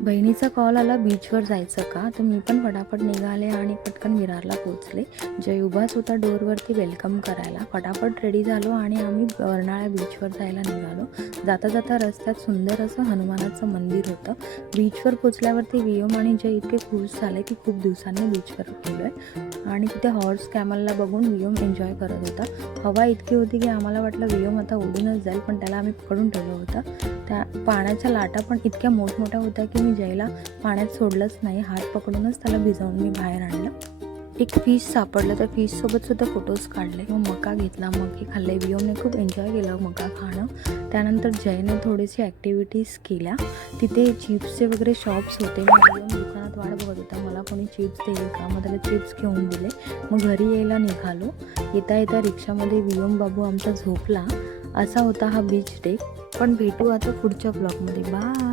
बहिणीचा कॉल आला बीचवर जायचं का, तर मी पण फटाफट निघाले आणि पटकन विरारला पोचले. जय उभाच होता डोरवरती वेलकम करायला. फटाफट रेडी झालो आणि आम्ही बर्नाळा बीचवर जायला निघालो. जाता जाता रस्त्यात सुंदर असं हनुमानाचं मंदिर होतं. बीचवर पोचल्यावरती वियोम आणि जय इतके खुश झाले की खूप दिवसांनी बीचवर गेलो आहे. आणि तिथे हॉर्स कॅमलला बघून वियोम एन्जॉय करत होता. हवा इतकी होती की आम्हाला वाटलं वियोम आता उडूनच जाईल, पण त्याला आम्ही पकडून ठेवलं होतं. त्या पाण्याच्या लाटा पण इतक्या मोठमोठ्या होत्या की मी जयला पाण्यात सोडलंच नाही. हात पकडूनच त्याला भिजवून मी बाहेर आणलं. एक फिश सापडलं, त्या फिशसोबत सुद्धा फोटोज काढले. मग मका घेतला, मके खाल्ले. वियोमने खूप एन्जॉय केलं मका खाणं. त्यानंतर जयने थोडीशी ॲक्टिव्हिटीज केल्या. तिथे चिप्सचे वगैरे शॉप्स होते. मग वियोम दुकानात वाट बघत होता, मला कोणी चिप्स देईल का. मग त्याला चिप्स घेऊन दिले. मग घरी यायला निघालो. येता येता रिक्षामध्ये वियोम बाबू आमचा झोपला. असा होता हा बीच डे. पण भेटू आता पुढच्या ब्लॉगमध्ये. बाय.